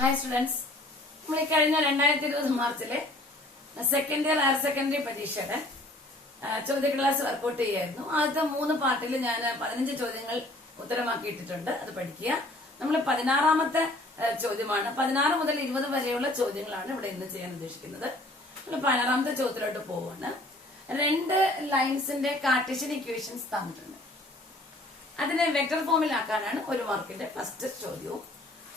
Hi students, we കഴിഞ്ഞ 2020 മാർച്ചിലെ second year higher secondary പരീക്ഷയുടെ ചോദ്യ ക്ലാസ് വർക്കൗട്ട് ചെയ്യായിരുന്നു. ആദ്യത്തെ 3 പാർട്ടിൽ ഞാൻ 15 ചോദ്യങ്ങൾ ഉത്തരമാക്കിയിട്ടുണ്ട്. അത് പഠിക്കുക. നമ്മൾ 16ാമത്തെ ചോദ്യമാണ്. 16 മുതൽ 20 വരെയുള്ള ചോദ്യങ്ങളാണ് ഇവിടെ ഇന്ന് ചെയ്യാൻ ഉദ്ദേശിക്കുന്നത്. നമ്മൾ 16ാമത്തെ ചോദ്യത്തിലോട്ട് പോവാണ്. 2 ലൈൻസിന്റെ കാർട്ടീഷ്യൻ ഇക്വേഷൻസ് തന്നിട്ടുണ്ട്. അതിനെ വെക്ടർ ഫോമിലാക്കാനാണ് 1 മാർക്കിന്റെ ഫസ്റ്റ് ചോദ്യവും.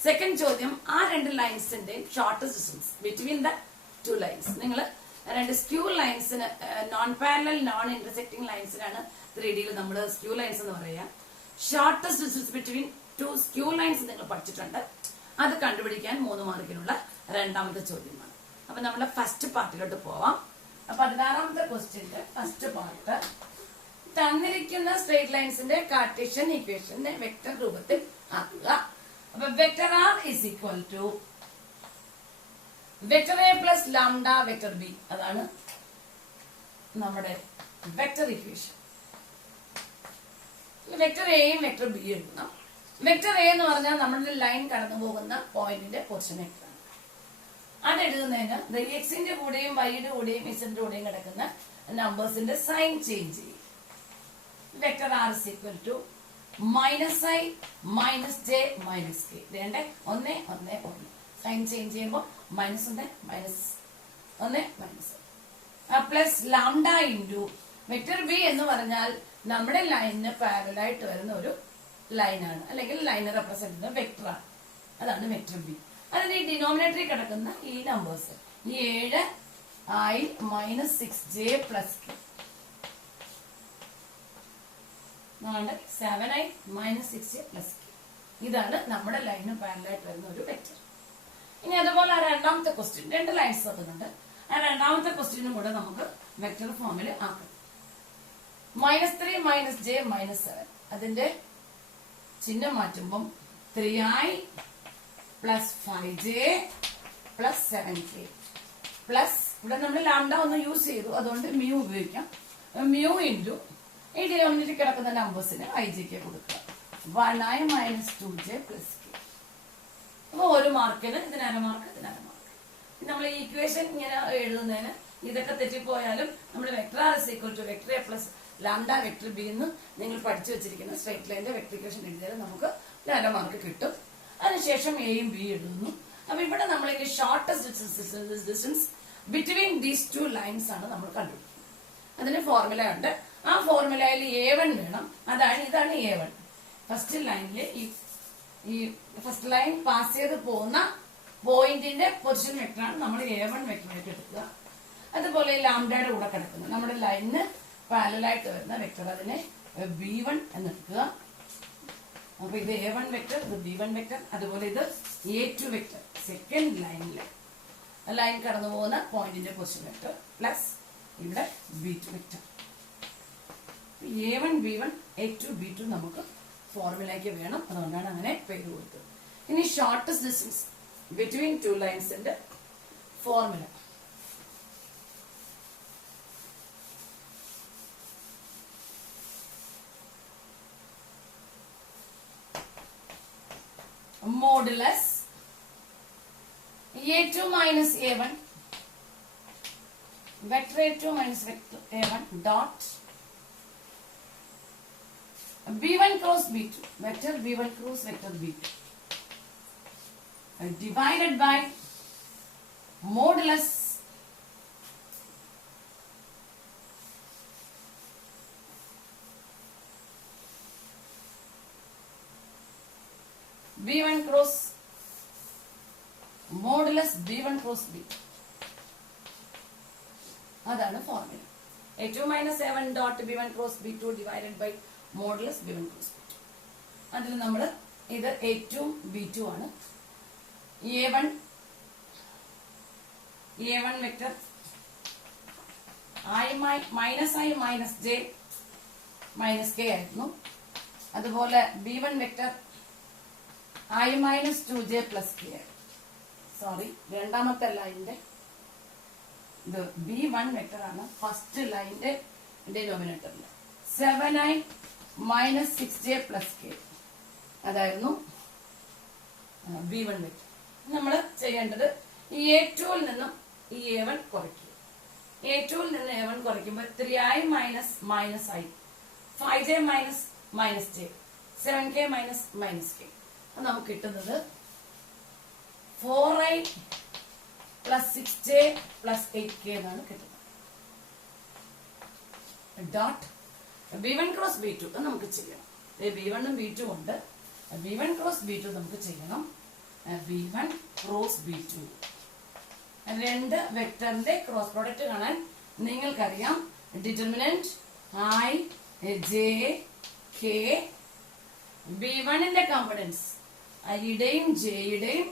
സെക്കൻഡ് ചോദ്യം, ആ 2 ലൈൻസിന്റെ shortest distance between the 2 lines. നിങ്ങൾ 2 സ്ക്യൂ ലൈൻസിന്, നോൺ പാരലൽ നോൺ ഇന്റർസെക്ടിങ് ലൈൻസിനാണ് 3Dയിൽ നമ്മൾ സ്ക്യൂ ലൈൻസ് എന്ന് പറയാം. Shortest distance between 2 skew lines നിങ്ങൾ പഠിച്ചിട്ടുണ്ട്. അത് കണ്ടുപിടിക്കാൻ 3 മാർക്കിനുള്ള 2ാമത്തെ ചോദ്യമാണ്. അപ്പൊ നമ്മുടെ ഫസ്റ്റ് പാർട്ടിലോട്ട് പോവാം. 16ാമത്തെ ക്വസ്റ്റ്യന്റെ ഫസ്റ്റ് പാർട്ട്, തന്നിരിക്കുന്ന സ്ട്രേറ്റ് ലൈൻസിന്റെ കാർട്ടീഷ്യൻ ഇക്വേഷനെ വെക്ടർ രൂപത്തിൽ ആക്കുക. അപ്പൊ vector R is equal to vector A plus lambda vector B. അതാണ് നമ്മുടെ വെക്ടർ ഇക്വേഷൻ. വെക്ടർ എയും വെക്ടർ ബി എഴുതണം. വെക്ടർ എ എന്ന് പറഞ്ഞാൽ നമ്മുടെ ലൈൻ കടന്നു പോകുന്ന പോയിന്റിന്റെ പൊസിഷൻ വെക്ടറാണ്. അത് എഴുതുന്നതിന് എക്സിന്റെ കൂടെയും വൈയുടെ കൂടെയും ഇസന്റെ കൂടെയും കിടക്കുന്ന നമ്പേഴ്സിന്റെ സൈൻ ചേഞ്ച് ചെയ്യും. Vector R is equal to minus I minus J minus K. വേണ്ട 1 1 1 സൈൻ ചേഞ്ച് ചെയ്യുമ്പോൾ -1 -1 minus plus lambda into vector B എന്ന് പറഞ്ഞാൽ നമ്മുടെ ലൈനിന് പാരലായിട്ട് വരുന്ന ഒരു ലൈനാണ്, അല്ലെങ്കിൽ ലൈനെ റെപ്രസെന്റ് ചെയ്യുന്ന വെക്ടറാണ്. അതാണ് വെക്ടർ ബി. അതിന് ഈ ഡിനോമിനേറ്ററിൽ കിടക്കുന്ന ഈ നമ്പേഴ്സ്, ഈ 7 I minus 6 J plus K, 7i minus 6 plus K. ഇതാണ് നമ്മുടെ ലൈന് പാരലായിട്ട് വരുന്ന ഒരു വെക്ടർ. ഇനി അതുപോലെ 2ാമത്തെ ക്വസ്റ്റ്യൻ, 2 ലൈൻസ് തന്നിട്ടുണ്ട്. ആ 2ാമത്തെ ക്വസ്റ്റ്യനും കൂടെ നമുക്ക് വെക്ടർ ഫോമിൽ ആക്കാം. -3 മൈനസ് ജെ മൈനസ് 7, അതിന്റെ ചിഹ്നം മാറ്റുമ്പം 3i plus 5j plus 7k plus, ഇവിടെ നമ്മൾ ലാംഡ ഒന്ന് യൂസ് ചെയ്തു, അതുകൊണ്ട് മ്യൂ ഉപയോഗിക്കാം. മ്യൂ ഇൻറ്റു ഈ ഡിനോമിനേറ്ററിൽ കിടക്കുന്ന നമ്പേഴ്സിന് ഐജിക്ക് കൊടുക്കുക. 1i minus 2j plus K. അപ്പൊ 1 മാർക്കിന് ഇതിന് 1/2 മാർക്ക്, ഇതിന് 1/2 മാർക്ക്. നമ്മൾ ഈ ഇക്വേഷൻ ഇങ്ങനെ എഴുതുന്നതിന് ഇതൊക്കെ തെറ്റിപ്പോയാലും നമ്മൾ vector R is equal to vector A plus lambda vector B എന്ന് നിങ്ങൾ പഠിച്ചു വെച്ചിരിക്കുന്ന സ്ട്രേറ്റ് ലൈനിന്റെ വെക്ടർ ഇക്വേഷൻ എഴുതിയാൽ നമുക്ക് 1/2 മാർക്ക് കിട്ടും. അതിനുശേഷം എയും ബി എഴുതുന്നു. അപ്പൊ ഇവിടെ നമ്മൾ ഈ shortest distance between these 2 lines ആണ് നമ്മൾ കണ്ടുപിടിക്കുന്നത്. അതിന് ഫോർമുല ഉണ്ട്. ആ ഫോർമുലയിൽ A1 വേണം. ഇതാണ് A1. ഫസ്റ്റ് ലൈനില് ഈ ഫസ്റ്റ് ലൈൻ പാസ് ചെയ്ത് പോകുന്ന പോയിന്റിന്റെ പൊസിഷൻ വെക്ടറാണ് നമ്മൾ A1 വെക്ടറായിട്ട് എടുക്കുക. അതുപോലെ ലാംഡയുടെ കൂടെ കിടക്കുന്നത് നമ്മുടെ ലൈനിന് പാരലായിട്ട് വരുന്ന വെക്ടർ, അതിനെ B1 എന്നെടുക്കുക. അപ്പൊ ഇത് A1 വെക്ടർ, ഇത് B1 വെക്ടർ. അതുപോലെ ഇത് A2 വെക്ടർ, സെക്കൻഡ് ലൈനില് ലൈൻ കടന്നു പോകുന്ന പോയിന്റിന്റെ പൊസിഷൻ വെക്ടർ, പ്ലസ് ഇവിടെ B2 vector. A1 B1 A2 B2 നമുക്ക് ഫോർമുലയ്ക്ക് വേണം, അതുകൊണ്ടാണ് അങ്ങനെ പേര് കൊടുത്തത്. ഇനി ഷോർട്ടസ്റ്റ് ഡിസ്റ്റൻസ് ബിറ്റ്വീൻ 2 ലൈൻസിന്റെ formula, modulus A2 minus A1 vector A2 minus vector A1 dot B1 cross B2 vector B1 cross vector B2 divided by modulus B1 cross modulus B1 cross B2. അതാണ് formula. A2 minus A1 dot B1 cross B2 divided by modulus B1 cross B2. അതിൽ നമ്മൾ ഇത് A2 B2 ആണ്. A1 vector I minus J minus K ആയിരുന്നു. അതുപോലെ B1 vector I minus 2j plus K ആയിരുന്നു. Sorry, 2ാമത്തെ ലൈനിന്റെ ഇത് B1 vector ആണ്. ഫസ്റ്റ് ലൈനിന്റെ ഡിനോമിനേറ്ററിൽ 7i minus 6j plus K അതായിരുന്നു B1 വെക്ടർ. നമ്മൾ ചെയ്യേണ്ടത് ഈ A2 നിന്നും ഈ A1 കുറയ്ക്കുക. A2 നിന്ന് A1 കുറയ്ക്കുമ്പോൾ 3i minus minus i, 5j minus minus j, 7k minus minus k. അത് നമുക്ക് കിട്ടുന്നത് 4i plus 6j plus 8k എന്നാണ് കിട്ടുന്നത്. ഡോട്ട് B1 ക്രോസ് B2 നമുക്ക് ചെയ്യണം. B1 ഉം B2 ഉണ്ട്. B1 ക്രോസ് B2 നമുക്ക് ചെയ്യണം. B1 ക്രോസ് B2 രണ്ട് വെക്ടറിന്റെ ക്രോസ് പ്രോഡക്റ്റ് കാണാൻ നിങ്ങൾക്കറിയാം. Determinant I, J, K. B1ന്റെ കമ്പോണൻസ് ഐയുടെയും ജെയുടെയും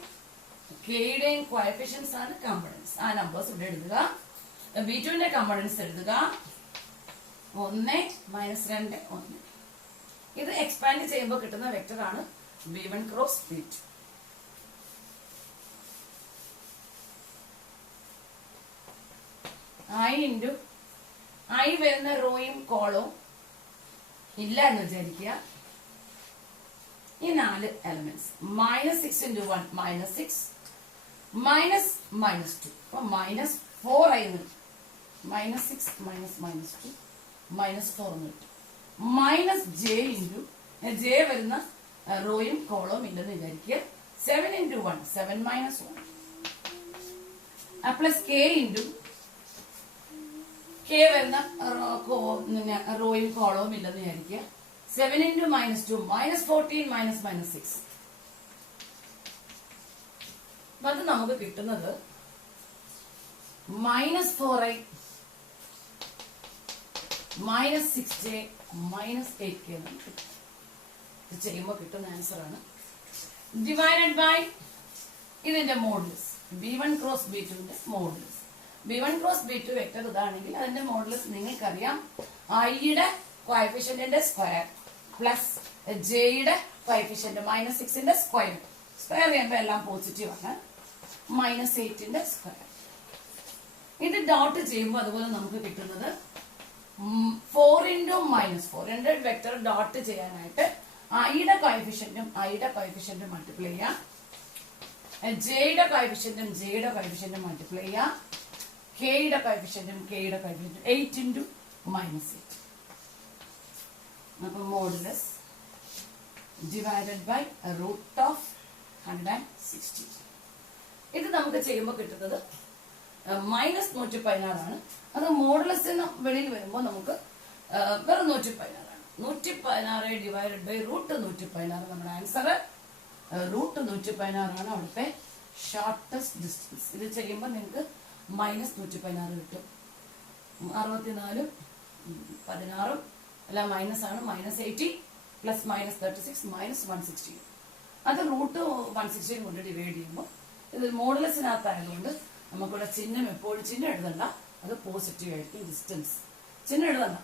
കെയുടെയും കോഎഫിഷ്യൻസ് ആണ് കമ്പോണൻസ്. ആ നമ്പേഴ്സ് ഇവിടെ എഴുതുക. B2ന്റെ കമ്പോണൻസ് എഴുതുക. 1 മൈനസ് 2 1. ഇത് എക്സ്പാൻഡ് ചെയ്യുമ്പോൾ കിട്ടുന്ന വെക്ടർ ആണ് B1 cross B2. I into I വരുന്ന റോയും കോളവും ഇല്ല എന്ന് വിചാരിക്കുക. ഈ 4 elements minus 6 into 1 minus 6 minus minus 2 അപ്പൊ minus 4i minus 6 minus minus 2 minus 4 എന്ന് കിട്ടും. മൈനസ് j ഇൻറ്റു j വരുന്ന റോയും കോളവും ഇല്ലെന്ന് വിചാരിക്കുക. 7 into 1 7 minus 1 plus k into k വരുന്ന റോയും കോളവും ഇല്ലെന്ന് വിചാരിക്കുക. 7 into minus 2 minus 14 minus minus 6. അത് നമുക്ക് കിട്ടുന്നത് minus 4i minus 6j minus 8k എന്നാണ് കിട്ടും. ഇത് ചെയ്യുമ്പോൾ കിട്ടുന്ന ആൻസർ ആണ്. ഡിവൈഡഡ് ബൈ ഇതിന്റെ മോഡുലസ് B1 ക്രോസ് B2ന്റെ modulus. B1 cross B2 vector ഇതാണെങ്കിൽ അതിന്റെ മോഡുലസ് നിങ്ങൾക്കറിയാം. ഐയുടെ കോഎഫിഷ്യന്റിന്റെ സ്ക്വയർ പ്ലസ് ജെയുടെ കോഎഫിഷ്യന്റ് മൈനസ് 6ന്റെ സ്ക്വയർ. സ്ക്വയർ ചെയ്യുമ്പോൾ എല്ലാം പോസിറ്റീവ് ആണ്. മൈനസ് 8ന്റെ സ്ക്വയർ. ഇത് ഡോട്ട് ചെയ്യുമ്പോൾ അതുപോലെ നമുക്ക് കിട്ടുന്നത് 4 ഇൻറ്റു മൈനസ് 4. രണ്ട് വെക്ടർ ഡോട്ട് ചെയ്യാനായിട്ട് ഐയുടെ കോഎഫിഷ്യന്റും മൾട്ടിപ്ലൈ ചെയ്യാം. ജെയുടെ കോഎഫിഷ്യന്റും മൾട്ടിപ്ലൈ ചെയ്യാം. കെയുടെ കോഎഫിഷ്യന്റും 8 ഇൻറ്റു മൈനസ് 8. അപ്പൊ modulus divided by root of 160. ഇത് നമുക്ക് ചെയ്യുമ്പോൾ കിട്ടുന്നത് മൈനസ് 116 ആണ്. അത് മോഡുലസിന് വെളിയിൽ വരുമ്പോൾ നമുക്ക് വെറും 116 ആണ്. 116 ഡിവൈഡഡ് ബൈ റൂട്ട് 116 നമ്മുടെ ആൻസർ. റൂട്ട് 116 ആണ് അവിടുത്തെ ഷോർട്ടസ്റ്റ് ഡിസ്റ്റൻസ്. ഇത് ചെയ്യുമ്പോൾ നിങ്ങൾക്ക് മൈനസ് 116 കിട്ടും. 64 16 എല്ലാം മൈനസ് ആണ്. Minus 80 plus minus 36 minus 160. അത് റൂട്ട് 160 കൊണ്ട് ഡിവൈഡ് ചെയ്യുമ്പോൾ ഇത് മോഡുലസിനകത്തായതുകൊണ്ട് നമുക്കിവിടെ ചിഹ്നം എപ്പോഴും ചിഹ്നം എഴുതണ്ട. അത് പോസിറ്റീവ് ആയിരിക്കും. ഡിസ്റ്റൻസ് ചിഹ്നം എഴുതണ്ട.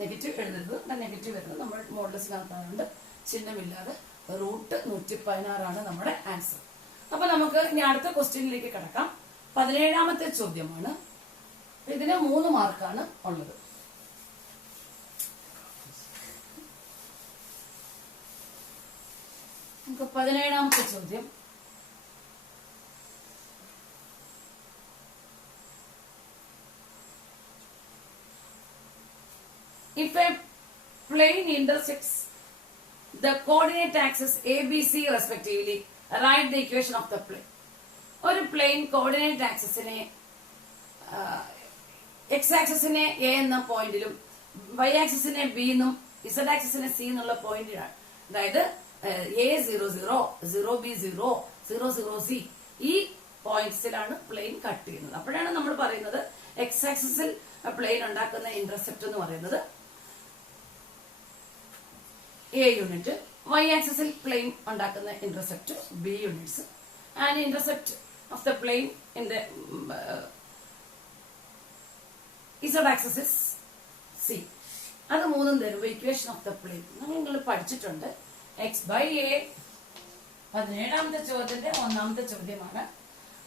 നെഗറ്റീവ് എഴുതരുത്. നെഗറ്റീവ് വരുന്നത് നമ്മൾ മോഡുലസിനകത്തായതുകൊണ്ട് ചിഹ്നമില്ലാതെ റൂട്ട് 116 ആണ് നമ്മുടെ ആൻസർ. അപ്പൊ നമുക്ക് ഇനി അടുത്ത ക്വസ്റ്റ്യനിലേക്ക് കിടക്കാം. 17ാമത്തെ ചോദ്യമാണ്. ഇതിന് 3 മാർക്കാണ് ഉള്ളത്. നമുക്ക് 17ാമത്തെ ചോദ്യം. If a plane intersects the coordinate axis ABC respectively, write the equation of the plane. ഒരു പ്ലെയിൻ കോർഡിനേറ്റ് ആക്സിസിനെ എക്സ് ആക്സിസിനെ എ എന്ന പോയിന്റിലും വൈ ആക്സിസിനെ ബി എന്നും ഇസഡ് ആക്സിസിനെ സി എന്നുള്ള പോയിന്റിലാണ്. അതായത് A00, 0B0, 00C ഈ പോയിന്റ്സിലാണ് പ്ലെയിൻ കട്ട് ചെയ്യുന്നത്. അപ്പോഴാണ് നമ്മൾ പറയുന്നത് എക്സ് ആക്സിസിൽ പ്ലെയിൻ ഉണ്ടാക്കുന്ന ഇന്റർസെപ്റ്റ് എന്ന് പറയുന്നത് A യൂണിറ്റ്, വൈ ആക്സിസിൽ പ്ലെയിൻ ഉണ്ടാക്കുന്ന intercept B units, and intercept of the plain in the Z axis is C. അത് മൂന്നും തരുമ്പോൾ ഇക്വേഷൻ ഓഫ് ദ പ്ലെയിൻ നിങ്ങൾ പഠിച്ചിട്ടുണ്ട്. എക്സ് ബൈ എ 17ാമത്തെ ചോദ്യത്തിന്റെ 1ാമത്തെ ചോദ്യമാണ്.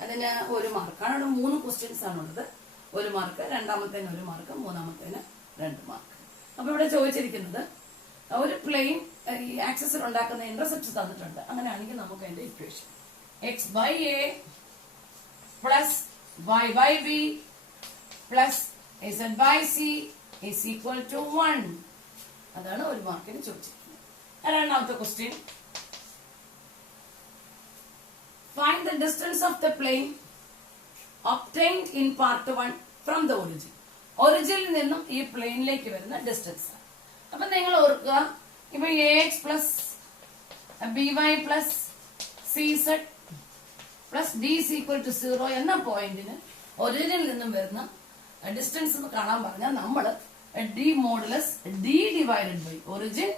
അതിന് 1 മാർക്കാണ്. അവിടെ 3 ക്വസ്റ്റ്യൻസ് ആണുള്ളത്. 1 മാർക്ക്, 2ാമത്തേന് 1 മാർക്ക്, 3ാമത്തേന് 2 മാർക്ക്. അപ്പൊ ഇവിടെ ചോദിച്ചിരിക്കുന്നത് ഒരു പ്ലെയിൻ ഈ ആക്സിസിൽ ഉണ്ടാക്കുന്ന ഇന്റർസെപ്റ്റ് തന്നിട്ടുണ്ട്. അങ്ങനെയാണെങ്കിൽ നമുക്ക് അതിന്റെ equation x by a plus y by b plus z by c is equal to 1. അതാണ് ഒരു മാർക്കിന് ചോദിച്ചിരിക്കുന്നത്. രണ്ടാമത്തെ question, find the distance of the plane obtained in part 1 from the origin. ഒറിജിനിൽ നിന്നും ഈ പ്ലെയിനിലേക്ക് വരുന്ന ഡിസ്റ്റൻസ്. അപ്പൊ നിങ്ങൾ ഓർക്കുക, ഇപ്പൊ ax plus by plus cz plus d is equal to 0 എന്ന പോയിന്റിന് ഒറിജിനിൽ നിന്നും വരുന്ന ഡിസ്റ്റൻസ് എന്ന് കാണാൻ പറഞ്ഞാൽ നമ്മൾ d modulus d divided by origin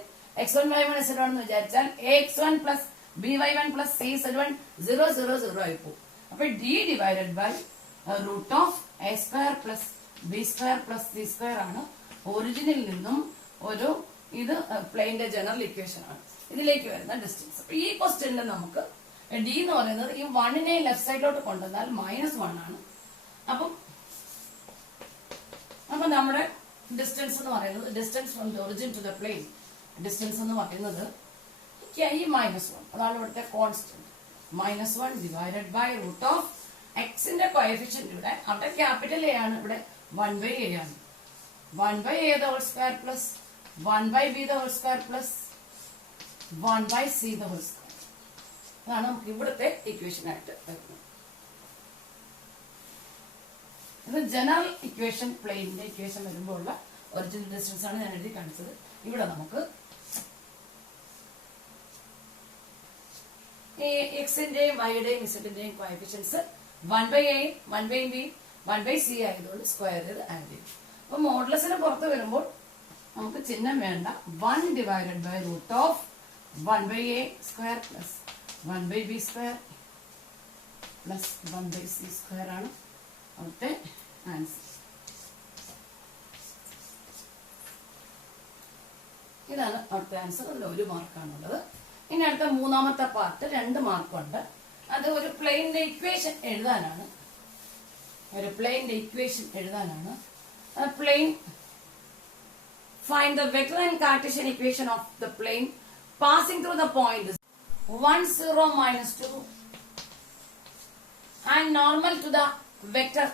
x1 y1 z1 എന്ന് വിചാരിച്ചാൽ ax1 plus by1 plus cz1 0 0 0 ആയി പോകും. അപ്പൊ d divided by root of a square plus B square plus C square ആണ് ഒറിജിനിൽ നിന്നും ഒരു ഇത് പ്ലെയിന്റെ ജനറൽ ഇക്വേഷൻ ആണ് ഇതിലേക്ക് വരുന്ന ഡിസ്റ്റൻസ്. അപ്പൊ ഈ ക്വസ്റ്റ്യനിൽ നമുക്ക് ഡി എന്ന് പറയുന്നത് ഈ 1നെ ലെഫ്റ്റ് സൈഡിലോട്ട് കൊണ്ടുവന്നാൽ -1 ആണ്. അപ്പം നമ്മുടെ ഡിസ്റ്റൻസ് എന്ന് പറയുന്നത് distance from the origin to the plane distance എന്ന് പറയുന്നത് ഈ -1 അതാണ് ഇവിടുത്തെ constant. -1 divided by root of എക്സിന്റെ കോഎഫിഷ്യന്റ് ഇവിടെ അവിടെ ക്യാപിറ്റൽ എ ആണ്, ഇവിടെ 1/a ആണ്. 1/a the whole square plus 1/b the whole square plus 1/c the whole square. അതാണ് നമുക്ക് ഇവിടുത്തെ ഇക്വേഷൻ ആയിട്ട് വരുന്നത്. ഇത് ജനറൽ ഇക്വേഷൻ പ്ലെയിനിന്റെ ഇക്വേഷൻ വരുമ്പോൾ ഉള്ള ഒറിജിനൽ ഡിസ്റ്റൻസ് ആണ് ഞാൻ എഴുതി കാണിച്ചത്. ഇവിടെ നമുക്ക് ഈ എക്സിന്റെയും വൈയുടെയും ഇസഡിന്റെയും കോഎഫിഷ്യൻസ് 1/a 1/b 1/c ആയതുകൊണ്ട് സ്ക്വയർ ചെയ്ത് ആഡ് ചെയ്യും. അപ്പൊ മോഡുലസിന് പുറത്ത് വരുമ്പോൾ നമുക്ക് ചിഹ്നം വേണ്ട. 1 divided by root of 1/a square plus 1/b square plus 1/c square ആണ് അവിടുത്തെ ആൻസർ. ഇതാണ് അവിടുത്തെ ആൻസർ. അതിൽ 1 മാർക്കാണുള്ളത്. ഇനി അടുത്ത മൂന്നാമത്തെ പാർട്ട് 2 മാർക്കുണ്ട്. അത് ഒരു പ്ലെയിനിന്റെ ഇക്വേഷൻ എഴുതാനാണ്. Plane, find the vector and Cartesian equation of the plane passing through the point 1 0 -2 and normal to the vector.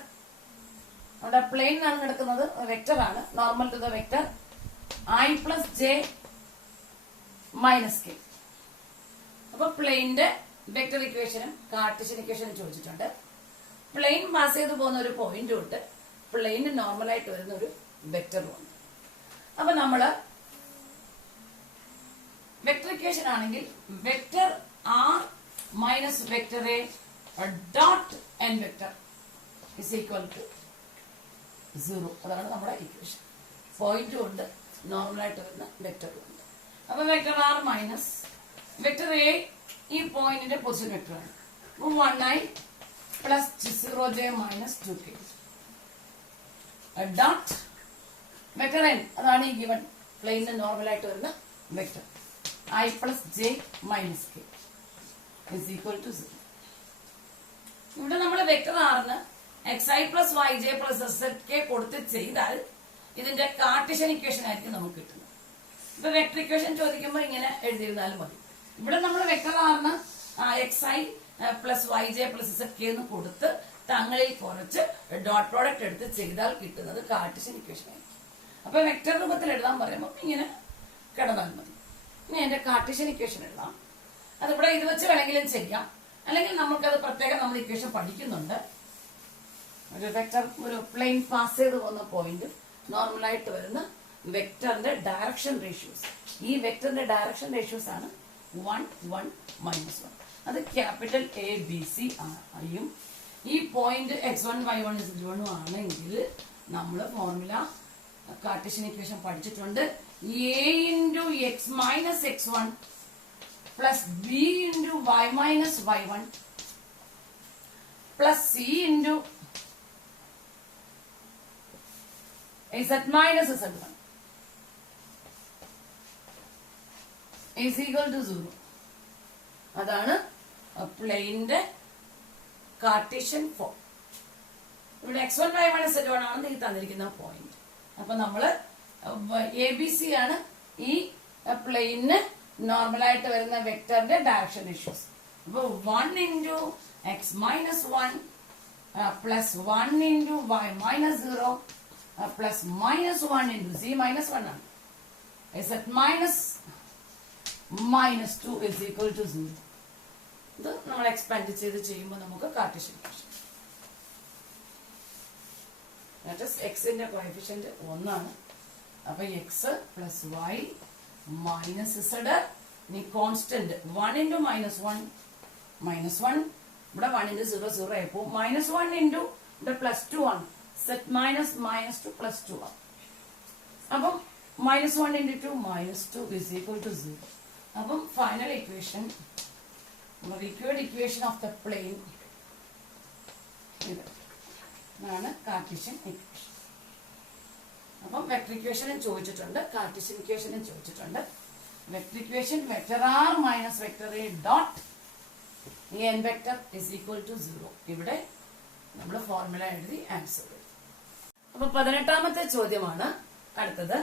അവിടെ പ്ലെയിൻ ആണ് കിടക്കുന്നത്, വെക്ടർ ആണ്. Normal to the vector I plus j minus k. അപ്പൊ പ്ലെയിന്റെ vector ഇക്വേഷനും Cartesian ഇക്വേഷനും ചോദിച്ചിട്ടുണ്ട്. Plain pass ചെയ്ത് പോകുന്ന ഒരു പോയിന്റ് തൊട്ട് പ്ലെയിന് നോർമൽ ആയിട്ട് വരുന്ന ഒരു വെക്ടറും ഉണ്ട്. അപ്പൊ നമ്മള് വെക്ടർ ഇക്വേഷൻ ആണെങ്കിൽ vector R minus vector A dot N vector is equal to 0. അതാണ് നമ്മുടെ ഇക്വേഷൻ. പോയിന്റും ഉണ്ട്, നോർമൽ ആയിട്ട് വരുന്ന വെക്ടറും ഉണ്ട്. അപ്പൊ vector R minus vector A ഈ പോയിന്റിന്റെ പൊസിഷൻ വെക്ടർ ആണ്. 1i plus 0j minus 2k dot vector n അതാണ് ഈ ഗിവൺ പ്ലെയിനിന് നോർമൽ ആയിട്ട് വരുന്ന vector I plus j minus k is equal to 0. ഇവിടെ നമ്മൾ വെക്ടർ ആറിന് xi plus yj plus zk കൊടുത്ത് ചെയ്താൽ ഇതിന്റെ കാർട്ടീഷ്യൻ ഇക്വേഷൻ ആയിരിക്കും നമുക്ക് കിട്ടുന്നത്. ഇപ്പൊ വെക്ടർ ഇക്വേഷൻ ചോദിക്കുമ്പോൾ ഇങ്ങനെ എഴുതിയിരുന്നാലും മതി. ഇവിടെ നമ്മൾ വെക്ടർ ആറിന് xi plus yj plus zk എന്ന് കൊടുത്ത് തങ്ങളിൽ കുറച്ച് ഡോട്ട് പ്രോഡക്റ്റ് എടുത്ത് ചെയ്താൽ കിട്ടുന്നത് കാർട്ടീഷ്യൻ ഇക്വേഷൻ ആയിരിക്കും. അപ്പൊ വെക്ടർ രൂപത്തിൽ എഴുതാൻ പറയുമ്പോൾ ഇങ്ങനെ കിടന്നാൽ മതി. ഇനി എന്റെ കാർട്ടീഷ്യൻ ഇക്വേഷൻ എഴുതാം. അതിവിടെ ഇത് വെച്ച് വേണമെങ്കിലും ചെയ്യാം, അല്ലെങ്കിൽ നമുക്കത് പ്രത്യേകം നമ്മൾ ഇക്വേഷൻ പഠിക്കുന്നുണ്ട്. ഒരു വെക്ടർ ഒരു പ്ലെയിൻ പാസ് ചെയ്ത് പോകുന്ന പോയിന്റ് നോർമലായിട്ട് വരുന്ന വെക്ടറിന്റെ ഡയറക്ഷൻ റേഷ്യോസ്, ഈ വെക്ടറിന്റെ ഡയറക്ഷൻ റേഷ്യോസ് ആണ് 1 1 -1. അത് ക്യാപിറ്റൽ എ ബി സി ആയും ഈ പോയിന്റ് x1 y1 z1 ആണെങ്കിൽ നമ്മൾ ഫോർമുല കാർട്ടീഷ്യൻ ഇക്വേഷൻ പഠിച്ചിട്ടുണ്ട്. a into x minus x1 plus b into y minus y1 plus c into z minus z1 is equal to 0. അതാണ് പ്ലെയിന്റെ Cartesian form. ഇവിടെ x1 y1 z1 ആണ് ഈ തന്നിരിക്കുന്ന point. അപ്പൊ നമ്മള് എ ബി സി ആണ് ഈ പ്ലെയിന് നോർമലായിട്ട് വരുന്ന വെക്ടറിന്റെ ഡയറക്ഷൻ റേഷ്യോസ്. അപ്പൊ 1 into x minus 1 plus 1 into y minus 0 plus minus 1 into z minus 1 ആണ്. z minus 2 is equal to 0. ഇത് നമ്മൾ എക്സ്പാൻഡ് ചെയ്ത് ചെയ്യുമ്പോൾ നമുക്ക് കാർട്ടീഷ്യൻ ഇക്വേഷൻ. എക്സിന്റെ കോഎഫിഷ്യന്റ് 1 ആണ്. അപ്പൊ X plus Y minus Z ഇനി കോൺസ്റ്റന്റ് 1 into minus 1 ഇവിടെ 1 into 0 0 ആയപ്പോ minus 1 into ഇവിടെ പ്ലസ് 2 ആണ്. സെറ്റ് മൈനസ് 2 പ്ലസ് 2 ആണ്. അപ്പം minus 1 into 2 minus 2 is equal to 0. അപ്പം final equation required equation of the plane ഇതാണ് കാർട്ടീഷ്യൻ ഇക്വേഷൻ. അപ്പം വെക്ടർ ഇക്വേഷനും ചോദിച്ചിട്ടുണ്ട്, കാർട്ടീഷ്യൻ ഇക്വേഷനും ചോദിച്ചിട്ടുണ്ട്. Vector equation vector R minus vector A dot N vector is equal to 0. ഇവിടെ നമ്മൾ ഫോർമുല എഴുതി ആൻസർ എഴുതി. അപ്പൊ 18ാമത്തെ ചോദ്യമാണ് അടുത്തത്.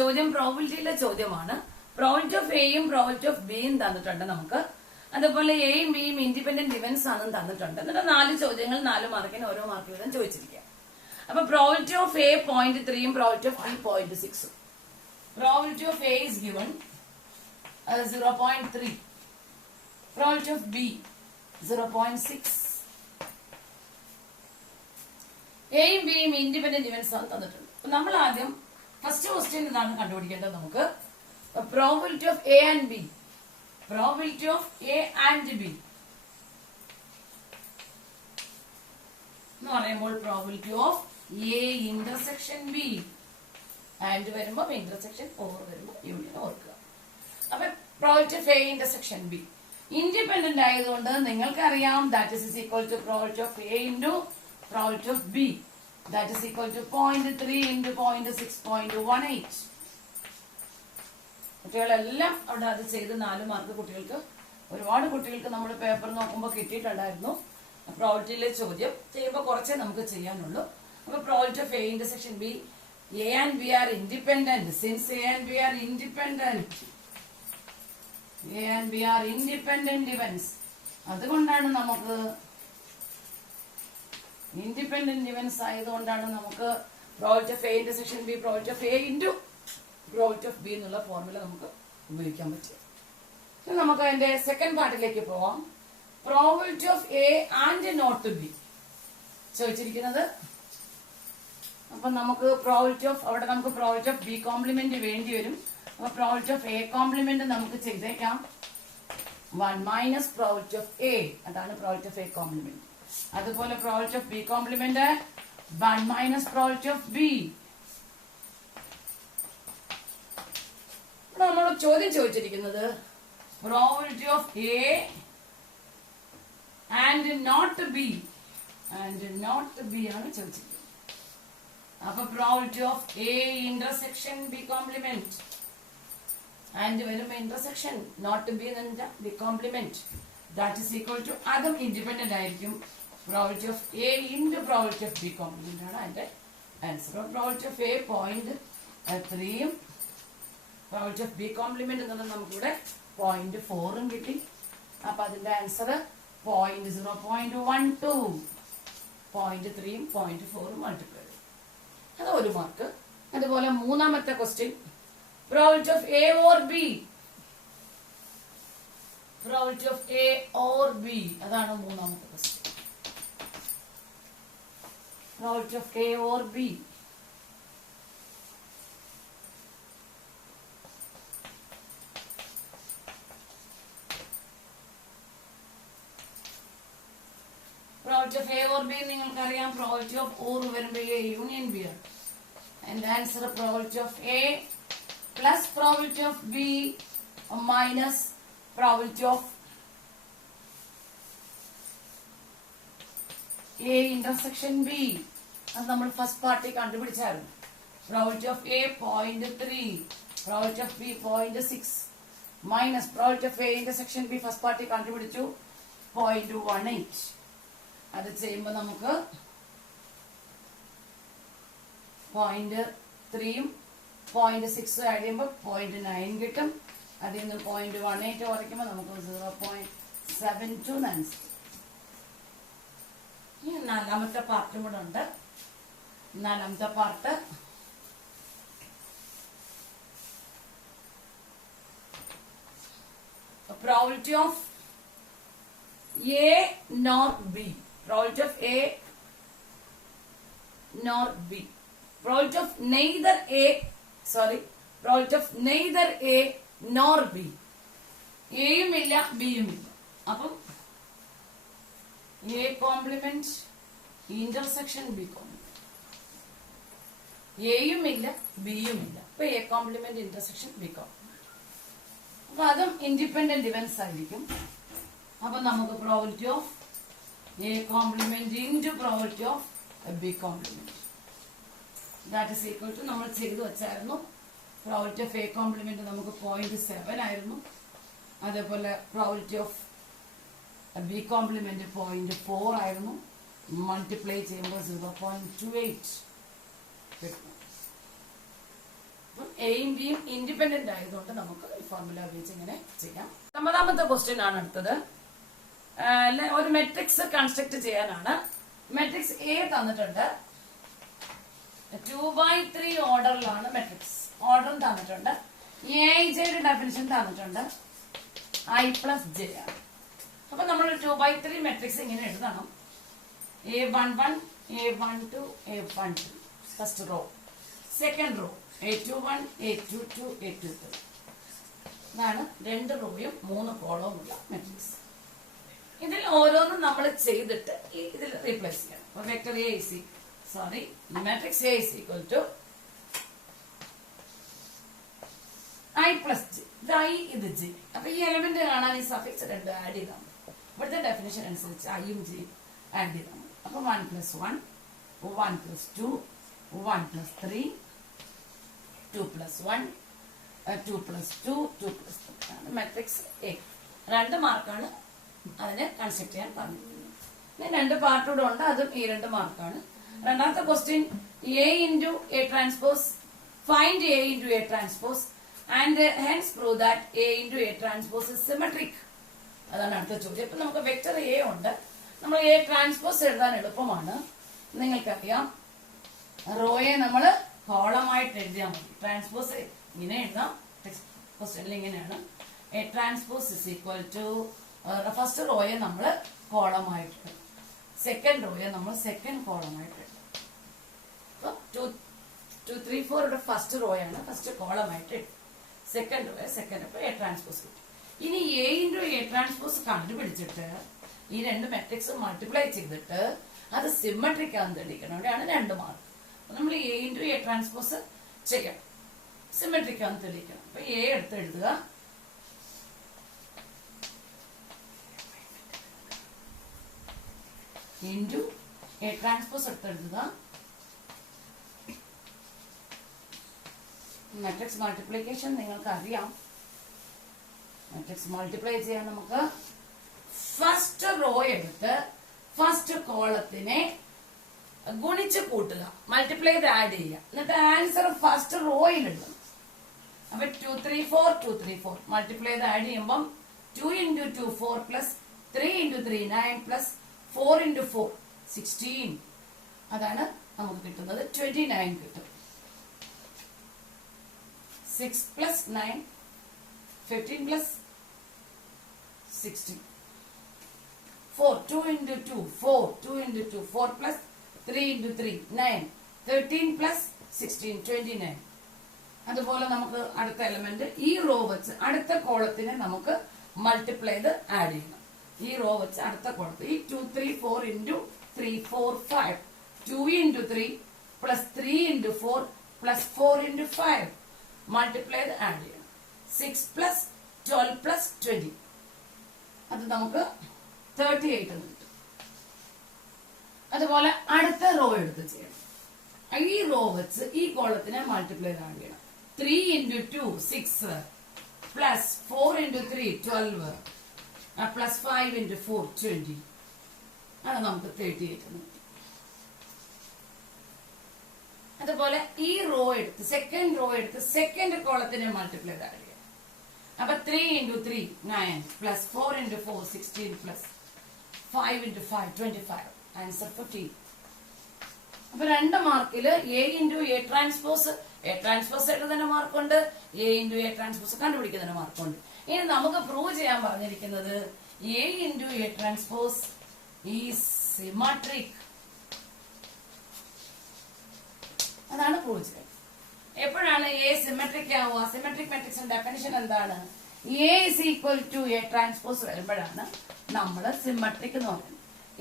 ചോദ്യം പ്രോബിലിറ്റിയിലെ ചോദ്യമാണ്. പ്രോബിലിറ്റി ഓഫ് എയും പ്രോബിലിറ്റി ഓഫ് ബിയും തന്നിട്ടുണ്ട് നമുക്ക്. അതുപോലെ എയും ബിയും ഇൻഡിപെൻഡന്റ് ഇവന്റ്സ് ആണെന്ന് തന്നിട്ടുണ്ട്. എന്നിട്ട് 4 ചോദ്യങ്ങൾ 4 മാർക്കിന് ഓരോ മാർക്ക് വീതം ചോദിച്ചിരിക്കുക. അപ്പൊ probability of A 0.3 probability of B 0.6. Probability of A is given 0.3. Probability of B 0.6. എയും ബിയും ഇൻഡിപെൻഡന്റ് ഇവന്റ്സ് ആണ് തന്നിട്ടുണ്ട്. നമ്മൾ ആദ്യം ഫസ്റ്റ് ക്വസ്റ്റ്യൻ ഇതാണ് കണ്ടുപിടിക്കേണ്ടത് നമുക്ക്. Probability of A and B. Probability of A and B എന്ന് പറയുമ്പോൾ probability of A intersection B and വരുമ്പോൾ intersection or വരുമ്പോൾ union ഓർക്കുക. അപ്പൊ probability of A intersection B independent ആയതുകൊണ്ട് നിങ്ങൾക്കറിയാം that is equal to probability of A into probability of B that is equal to 0.3 into 0.6.18. കുട്ടികളെല്ലാം അവിടെ അത് ചെയ്ത് 4 മാർക്ക് കുട്ടികൾക്ക് ഒരുപാട് കുട്ടികൾക്ക് നമ്മൾ പേപ്പർ നോക്കുമ്പോൾ കിട്ടിയിട്ടുണ്ടായിരുന്നു. പ്രോബിലിറ്റിയിലെ ചോദ്യം ചെയ്യുമ്പോൾ കുറച്ചേ നമുക്ക് ചെയ്യാനുള്ളൂ. അപ്പൊ probability of A intersection B, A and B are independent. Since A and B are independent events, അതുകൊണ്ടാണ് നമുക്ക് ഇൻഡിപെൻഡന്റ് ഇവന്റ്സ് ആയതുകൊണ്ടാണ് നമുക്ക് probability of A intersection B probability of A into probability of B എന്നുള്ള formula നമുക്ക് ഉപയോഗിക്കാൻ പറ്റും. നമുക്ക് അതിന്റെ സെക്കൻഡ് പാർട്ടിലേക്ക് പോവാം. Probability of A and not B ചോദിച്ചിരിക്കുന്നത്. അപ്പൊ നമുക്ക് പ്രോബിലിറ്റി ഓഫ് അവിടെ നമുക്ക് പ്രോബിലിറ്റി ഓഫ് ബി കോംപ്ലിമെന്റ് വേണ്ടി വരും. അപ്പൊ പ്രോബിലിറ്റി ഓഫ് എ കോംപ്ലിമെന്റ് നമുക്ക് ചെയ്തേക്കാം 1 മൈനസ് പ്രോബിലിറ്റി ഓഫ് എ, അതാണ് പ്രോബിലിറ്റി ഓഫ് എ കോംപ്ലിമെന്റ്. അതുപോലെ probability of B complement 1 minus probability of B. നമ്മൾ ചോദ്യം ചോദിച്ചിരിക്കുന്നത് probability of A and not B ആണ് ചോദിച്ചിരിക്കുന്നത്. അപ്പൊ probability of A intersection B complement and വരുമ്പോ intersection not B B complement that is equal to അതും independent ആയിരിക്കും. Probability of A into probability of B complement ആണ് അതിന്റെ answer. Probability of A 0.3 probability of B complement എന്നുള്ളത് നമുക്കിവിടെ 0.4 കിട്ടി. അപ്പൊ അതിന്റെ ആൻസർ 0.12 0.3 0.4 മൾട്ടിപ്ലൈ. അത് 1 മാർക്ക്. അതുപോലെ മൂന്നാമത്തെ question probability of A or B. Probability of A or B അതാണ് മൂന്നാമത്തെ question. Probability of A or B. Probability of A or B നിങ്ങൾക്കറിയാം. പ്രോബിലിറ്റി ഓഫ് ഓർ വരുമ്പോൾ എ യൂണിയൻ ബി ആണ്. അതിന്റെ answer probability of A plus probability of B minus probability of A intersection B. അത് നമ്മൾ first party കണ്ടുപിടിച്ചായിരുന്നു. Probability of A 0.3 probability of B 0.6 minus probability of A intersection B first party കണ്ടുപിടിച്ചു 0.18. അത് ചെയ്യുമ്പോൾ നമുക്ക് 0.3 0.6 add ചെയ്യുമ്പോൾ 0.9 കിട്ടും. അതിൽ നിന്ന് 0.18 കുറയ്ക്കുമ്പോൾ നമുക്ക് 7 to 960. ഇനി നാലാമത്തെ പാർട്ടും കൂടെ ഉണ്ട്. നാലാമത്തെ part probability of A nor B. Probability of A nor B. Probability of neither A, probability of neither A nor B. എയും ഇല്ല ബിയും ഇല്ല. അപ്പം A complement intersection B complement. എയും ഇല്ല ബിയും ഇല്ല. അപ്പൊ A complement intersection B complement. അപ്പൊ അതും ഇൻഡിപെൻഡന്റ് ഇവന്റ്സ് ആയിരിക്കും. അപ്പൊ നമുക്ക് probability of A complement into probability of B complement that is equal to നമ്മൾ ചെയ്തു വെച്ചായിരുന്നു. പ്രോബിലിറ്റി ഓഫ് എ കോംപ്ലിമെന്റ് നമുക്ക് 0.7 ആയിരുന്നു. അതേപോലെ പ്രോബിലിറ്റി ഓഫ് ബി കോംപ്ലിമെന്റ് 0.4 ആയിരുന്നു. മൾട്ടിപ്ലൈ ചെയ്യുമ്പോൾ 0.28 കിട്ടും. എയും ബിയും ഇൻഡിപെൻഡന്റ് ആയതുകൊണ്ട് നമുക്ക് ഈ ഫോർമുല ഉപയോഗിച്ച് ഇങ്ങനെ ചെയ്യാം. 9ാമത്തെ ക്വസ്റ്റ്യൻ ആണ് അടുത്തത്. ഒരു മെട്രിക്സ് കൺസ്ട്രക്ട് ചെയ്യാനാണ്. മെട്രിക്സ് എ തന്നിട്ടുണ്ട്. 2/3 ഓർഡറിലാണ് മെട്രിക്സ്. ഓർഡറും തന്നിട്ടുണ്ട്. എഐജയുടെ ഡെഫിനിഷൻ തന്നിട്ടുണ്ട്. I plus j ആണ്. അപ്പൊ നമ്മൾ 2/3 മെട്രിക്സ് ഇങ്ങനെ എഴുതണം. A11, A12, A12 first row. Second row A21, A22, A23. ഇതാണ് 2 റോയും 3 കോളവും ഉള്ള മെട്രിക്സ്. ഇതിൽ ഓരോന്നും നമ്മൾ ചെയ്തിട്ട് ഇതിൽ റീപ്ലേസ് ചെയ്യണം. അപ്പൊ vector A is matrix A is equal to I plus j. ഇത് I, ഇത് j. അപ്പൊ ഈ എലമെന്റ് കാണാൻ ഈ സഫിക്സ് 2 ആഡ് ചെയ്താൽ മതി. ഇവിടുത്തെ ഡെഫിനിഷൻ അനുസരിച്ച് ഐയും ജിയും ആഡ് ചെയ്താൽ മതി. അപ്പൊ 1 plus 1, 1 plus 2, 1 plus 3, 2 plus 1, 2 plus 2, 2 plus 3 ആണ് മെട്രിക്സ് എ. 2 മാർക്കാണ് അതിനെ കൺസ്ട്രക്ട് ചെയ്യാൻ പറഞ്ഞിരിക്കുന്നത്. ഇനി 2 പാർട്ട് കൂടെ ഉണ്ട്. അതും ഈ 2 മാർക്കാണ്. രണ്ടാമത്തെ question A into A transpose, find A into A transpose and hence prove that A into A transpose is symmetric. അതാണ് അടുത്ത ചോദ്യം. ഇപ്പൊ നമുക്ക് വെക്ടർ എ ഉണ്ട്. നമ്മൾ എ ട്രാൻസ്പോസ് എഴുതാൻ എളുപ്പമാണ്. നിങ്ങൾക്കറിയാം റോയെ നമ്മൾ കോളമായിട്ട് എഴുതിയാൽ മതി. ട്രാൻസ്പോസ് ഇങ്ങനെ എഴുതാം. ക്വസ്റ്റ്യനിൽ ഇങ്ങനെയാണ്. A transpose is equal to first റോയെ നമ്മൾ കോളമായിട്ട് എഴുതും. സെക്കൻഡ് റോയെ നമ്മൾ സെക്കൻഡ് കോളമായിട്ട് എഴുതും. അപ്പൊ 2, 3, 4 ഫസ്റ്റ് റോയാണ് ഫസ്റ്റ് കോളമായിട്ട് എഴുതും. Second row second A transpose കിട്ടും. ഇനി എ ഇൻറ്റു എ ട്രാൻസ്പോസ് കണ്ടുപിടിച്ചിട്ട് ഈ 2 മെട്രിക്സ് മൾട്ടിപ്ലൈ ചെയ്തിട്ട് അത് സിമ്മട്രിക് ആണെന്ന് തെളിയിക്കണം. അവിടെയാണ് 2 മാർക്ക്. അപ്പൊ നമ്മൾ എ ഇൻറ്റു എ ട്രാൻസ്പോസ് ചെയ്യണം. സിമ്മട്രിക് ആണെന്ന് തെളിയിക്കണം. അപ്പൊ എ എടുത്ത് എഴുതുക. ഇൻറ്റു എ ട്രാൻസ്പോസ് എടുത്ത് എഴുതുക. മെട്രിക്സ് മൾട്ടിപ്ലിക്കേഷൻ നിങ്ങൾക്ക് അറിയാം. മെട്രിക്സ് മൾട്ടിപ്ലൈ ചെയ്യാൻ നമുക്ക് ഫസ്റ്റ് റോ എടുത്ത് ഫസ്റ്റ് കോളത്തിനെ ഗുണിച്ച് കൂട്ടുക, മൾട്ടിപ്ലൈ ചെയ്ത് ആഡ് ചെയ്യുക. എന്നിട്ട് ആൻസർ ഫസ്റ്റ് റോയിൽ ഇടണം. അപ്പൊ 2, 3, 4, 2, 3, 4 മൾട്ടിപ്ലൈ ചെയ്ത് ആഡ് ചെയ്യുമ്പം 2 into 2 4 plus 3 into 3 9 plus 4 into 4 16. അതാണ് നമുക്ക് കിട്ടുന്നത്. 29 കിട്ടും. 6 plus 9 15 plus 16 4 2 into 2 4 2 into 2 4 plus 3 into 3 9 13 plus 16 29. അതുപോലെ നമുക്ക് അടുത്ത എലമെന്റ് ഈ റോ വെച്ച് അടുത്ത കോളത്തിനെ നമുക്ക് മൾട്ടിപ്ലൈ ചെയ്ത് ആഡ് ചെയ്യണം. ഈ റോ വെച്ച് അടുത്ത കോളത്തിൽ ഈ 2 3 4 into 3 4 5 2 into 3 plus 3 into 4 plus 4 into 5 multiply ചെയ്ത് ആഡ് ചെയ്യണം. 6 plus 12 plus 20 അത് നമുക്ക് 38 എന്ന് കിട്ടും. അതുപോലെ അടുത്ത റോ എടുത്ത് ചെയ്യണം. ഈ റോ വെച്ച് ഈ കോളത്തിനെ മൾട്ടിപ്ലൈ ചെയ്ത് ആഡ് ചെയ്യണം. 3 into 2 6 plus 4 into 3 12 plus 5 into 4 20 അത് നമുക്ക് 38 എന്ന് കിട്ടും. അതുപോലെ ഈ റോ എടുത്ത് സെക്കൻഡ് റോ എടുത്ത് സെക്കൻഡ് കോളത്തിനെ മൾട്ടിപ്ലൈ ചെയ്ത് ആഡ് ചെയ്യാം. അപ്പൊ 3 into 3 9 plus 4 into 4 16 plus 5 into 5 25. Answer 14. അപ്പൊ 2 മാർക്കില് എ ഇൻറ്റു എ ട്രാൻസ്പോസ് ആയിട്ട് തന്നെ മാർക്കുണ്ട്, എ ഇൻറ്റു എ ട്രാൻസ്പോസ് കണ്ടുപിടിക്കുന്നതിന് മാർക്കുണ്ട്. ഇനി നമുക്ക് പ്രൂവ് ചെയ്യാൻ പറഞ്ഞിരിക്കുന്നത് A into A transpose is symmetric. അതാണ് പ്രൂവ് ചെയ്യുന്നത്. എപ്പോഴാണ് എ സിമെട്രിക് ആവുക? സിമെട്രിക് മാട്രിക്സിന്റെ ഡെഫിനിഷൻ എന്താണ്? A is equal to A transpose വരുമ്പോഴാണ് നമ്മൾ സിമെട്രിക് എന്ന് പറയുന്നത്.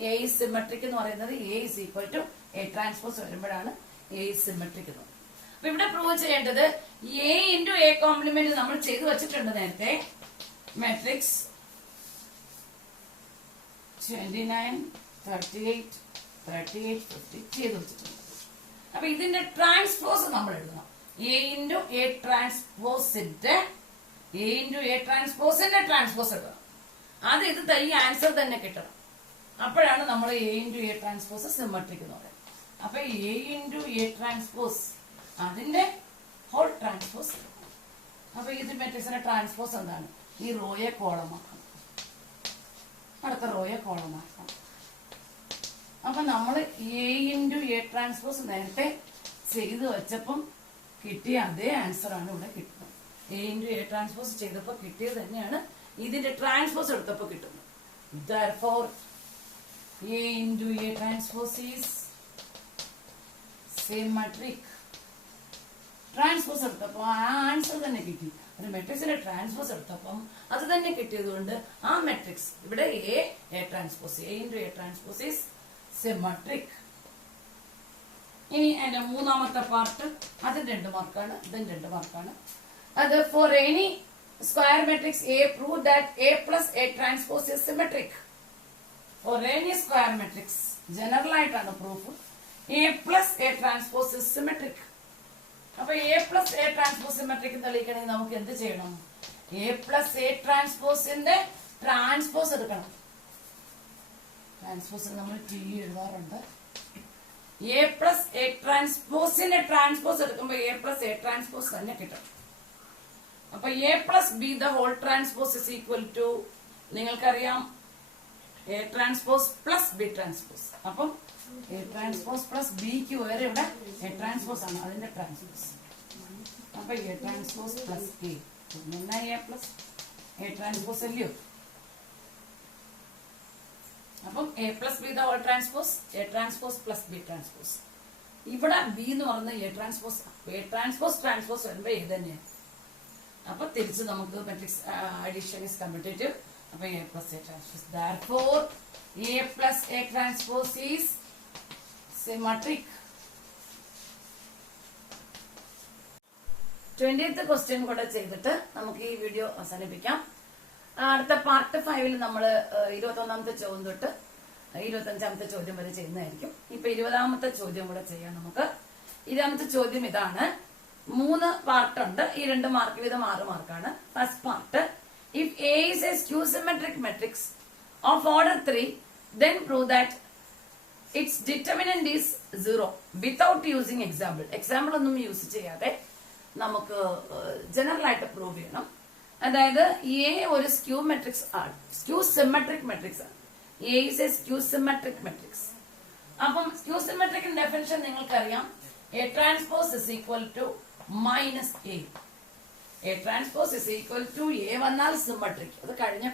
എ ഇസ് സിമെട്രിക് എന്ന് പറയുന്നത് A is equal to A transpose വരുമ്പോഴാണ് എ ഇസ് സിമെട്രിക് എന്ന് പറയുന്നത്. അപ്പൊ ഇവിടെ പ്രൂവ് ചെയ്യേണ്ടത് എ ഇൻറ്റു എ കോംപ്ലിമെന്റ് നമ്മൾ ചെയ്തു വെച്ചിട്ടുണ്ട് നേരത്തെ. മാട്രിക്സ് 29 38 38 50 ചെയ്തു വെച്ചിട്ടുണ്ട്. അപ്പൊ ഇതിന്റെ ട്രാൻസ്പോസ് നമ്മൾ എഴുതണം. എ ഇൻറ്റു എ ട്രാൻസ്പോസിന്റെ ട്രാൻസ്പോസ് എഴുതണം. അത് ഇത് ഈ ആൻസർ തന്നെ കിട്ടണം. അപ്പോഴാണ് നമ്മൾ A into A transpose symmetric എന്ന് പറയുന്നത്. അപ്പൊ എ ഇൻറ്റു എ ട്രാൻസ്പോസ് അതിന്റെ ഹോൾ ട്രാൻസ്പോസ്. അപ്പൊ ഇത് മാട്രിക്സിന്റെ ട്രാൻസ്പോസ് എന്താണ്? ഈ റോയെ കോളമാക്കണം, അടുത്ത റോയെ കോളമാക്കണം. അപ്പൊ നമ്മൾ എ ഇൻറ്റു എ ട്രാൻസ്പോസ് നേരത്തെ ചെയ്ത് വെച്ചപ്പം കിട്ടിയ അതേ ആൻസർ ആണ് ഇവിടെ കിട്ടുന്നത്. എ ഇൻറ്റു എ ട്രാൻസ്പോസ് ചെയ്തപ്പോൾ കിട്ടിയത് തന്നെയാണ് ഇതിന്റെ ട്രാൻസ്പോസ് എടുത്തപ്പോൾ കിട്ടുന്നത്. Therefore, A into A transpose is symmetric. Transpose എടുത്തപ്പോൾ ആ ആൻസർ തന്നെ കിട്ടി. ഒരു മെട്രിക്സിന്റെ ട്രാൻസ്പോസ് എടുത്തപ്പം അത് തന്നെ കിട്ടിയതുകൊണ്ട് ആ മെട്രിക്സ് ഇവിടെ A transpose A into A transpose is symmetric. ഇനി അതിന്റെ മൂന്നാമത്തെ പാർട്ട്, അത് 2 മാർക്കാണ്, ഇതും 2 മാർക്കാണ്. അത് for any square matrix A prove that A plus A transpose is symmetric. For any square matrix general ആയിട്ടാണ് proof. A plus A transpose is symmetric. അപ്പൊ A plus A transpose symmetric തെളിയിക്കണമെങ്കിൽ നമുക്ക് എന്ത് ചെയ്യണം? എ പ്ലസ് എ ട്രാൻസ്പോസിന്റെ transpose എടുക്കണം. ട്രാൻസ്പോസിന് നമ്മൾ ടി എഴുതാറുണ്ട്. എ പ്ലസ് എ ട്രാൻസ്പോസിന്റെ ട്രാൻസ്പോസ് എടുക്കുമ്പോൾ എ പ്ലസ് എ ട്രാൻസ്പോസ് തന്നെ കിട്ടും. അപ്പൊ A plus B the whole transpose is equal to നിങ്ങൾക്കറിയാം A transpose plus B transpose. അപ്പം എ ട്രാൻസ്പോസ് പ്ലസ് ബിക്ക് വേറെ ഇവിടെ എ ട്രാൻസ്പോസ് ആണ്, അതിന്റെ ട്രാൻസ്പോസ്. അപ്പൊ A transpose plus A plus A transpose അല്ലയോ? അപ്പം A plus B the whole transpose A transpose plus B transpose. ഇവിടെ ബി എന്ന് പറയുന്നത് എ ട്രാൻസ്പോസ്. എ ട്രാൻസ്പോസ് വരുമ്പോ എ തന്നെയാണ്. അപ്പൊ തിരിച്ച് നമുക്ക് മെട്രിക്സ് അഡീഷൻ ഇസ് കമ്മ്യൂട്ടേറ്റീവ്. അപ്പൊ A plus A transpose. Therefore, A plus A transpose is symmetric. 20th question കൂടെ ചെയ്തിട്ട് നമുക്ക് ഈ വീഡിയോ അവസാനിപ്പിക്കാം. അടുത്ത പാർട്ട് 5 നമ്മൾ 21ാമത്തെ ചോദ്യം തൊട്ട് 25ാമത്തെ ചോദ്യം വരെ ചെയ്യുന്നതായിരിക്കും. ഇപ്പൊ 20ാമത്തെ ചോദ്യം കൂടെ ചെയ്യാം നമുക്ക്. 20ാമത്തെ ചോദ്യം ഇതാണ്. 3 പാർട്ടുണ്ട്. ഈ 2 മാർക്ക് വീതം 6 മാർക്കാണ്. First part, if A is a skew symmetric matrix of order 3 then prove that its determinant is 0 without using example. Example ഒന്നും യൂസ് ചെയ്യാതെ നമുക്ക് ജനറൽ ആയിട്ട് പ്രൂവ് ചെയ്യണം. അതായത് എ ഒരു സ്ക്യൂ മെട്രിക്സ് ആണ്, സ്ക്യൂ സിമെട്രിക് മെട്രിക്സ് ആണ്. A is a skew symmetric matrix. അപ്പം സ്ക്യൂ സിമെട്രിക് ഡെഫിനിഷൻ നിങ്ങൾക്കറിയാം. A transpose is equal to minus A. A transpose is equal to A വന്നാൽ സിമെട്രിക്. അത് കഴിഞ്ഞ